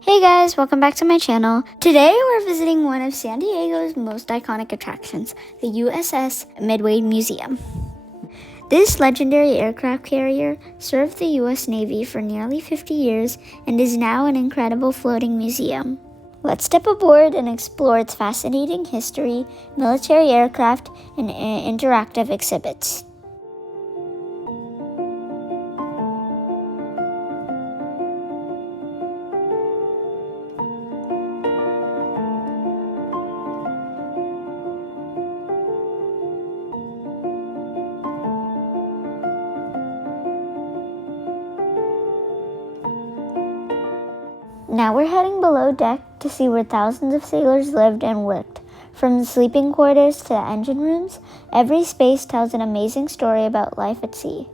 Hey guys, welcome back to my channel. Today we're visiting one of San Diego's most iconic attractions, the USS Midway Museum. This legendary aircraft carrier served the US Navy for nearly 50 years and is now an incredible floating museum. Let's step aboard and explore its fascinating history, military aircraft, and interactive exhibits. Now we're heading below deck to see where thousands of sailors lived and worked. From the sleeping quarters to the engine rooms, every space tells an amazing story about life at sea.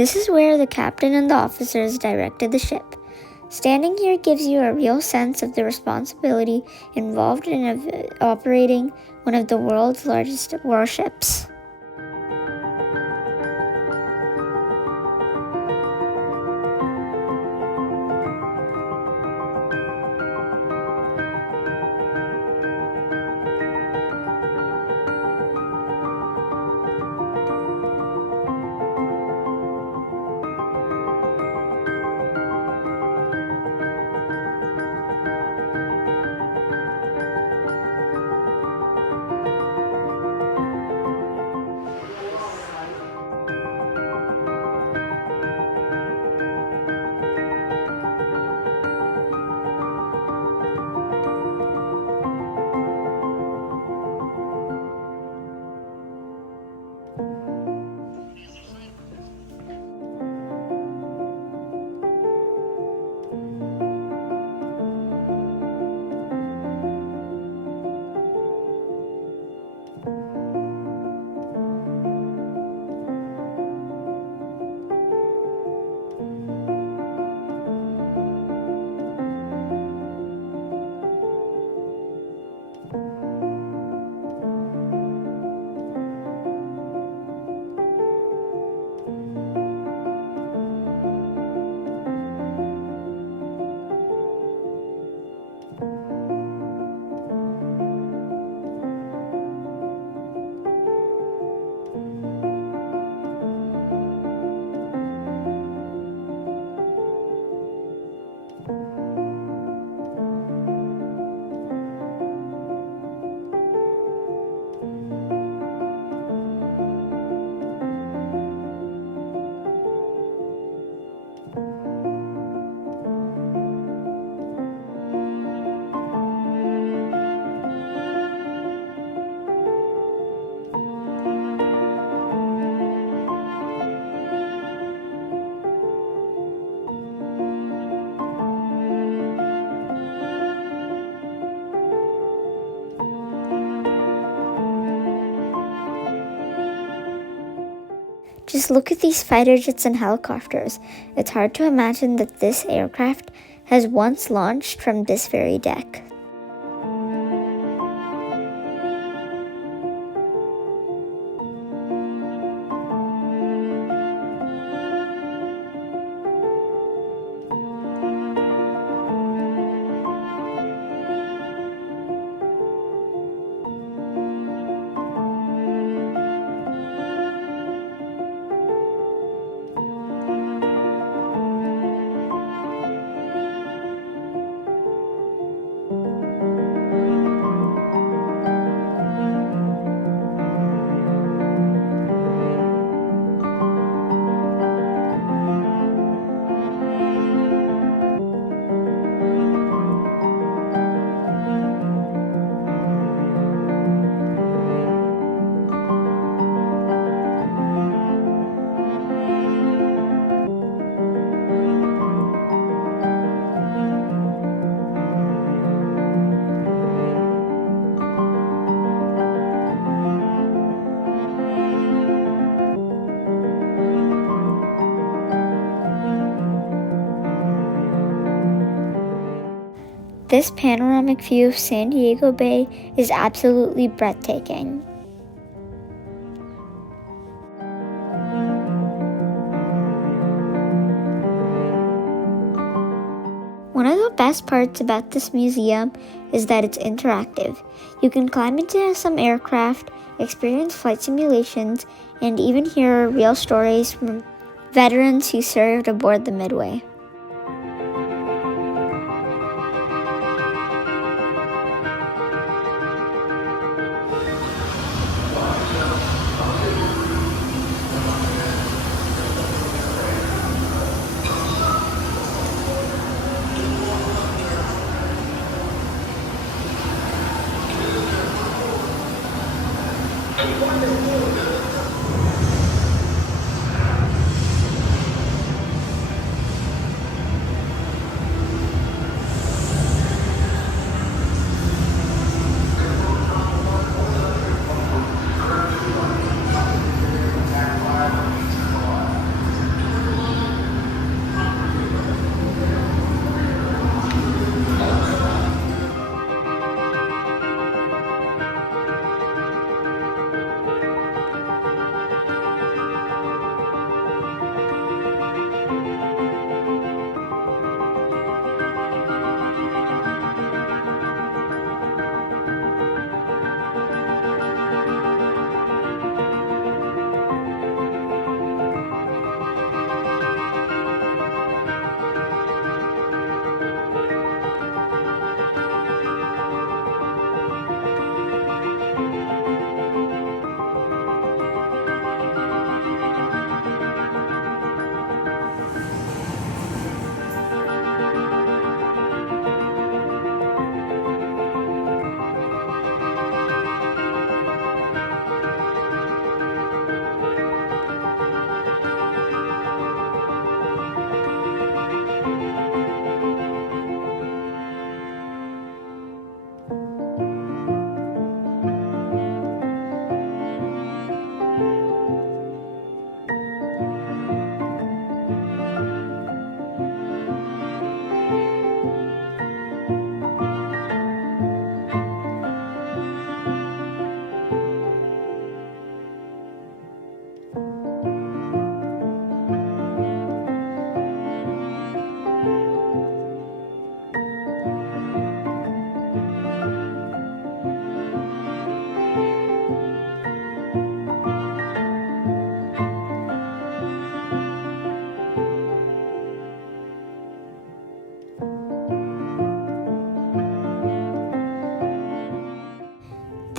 This is where the captain and the officers directed the ship. Standing here gives you a real sense of the responsibility involved in operating one of the world's largest warships. Just look at these fighter jets and helicopters. It's hard to imagine that this aircraft has once launched from this very deck. This panoramic view of Sandiego Bay is absolutely breathtaking. One of the best parts about this museum is that it's interactive. You can climb into some aircraft, experience flight simulations, and even hear real stories from veterans who served aboard the Midway.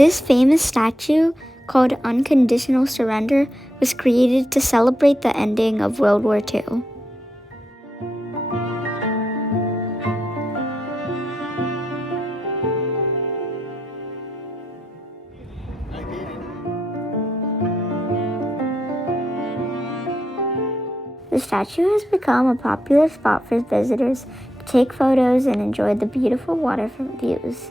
This famous statue, called Unconditional Surrender, was created to celebrate the ending of World War II. The statue has become a popular spot for visitors to take photos and enjoy the beautiful waterfront views.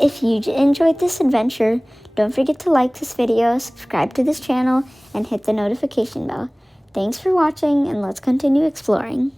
If you enjoyed this adventure, don't forget to like this video, subscribe to this channel, and hit the notification bell. Thanks for watching, and let's continue exploring.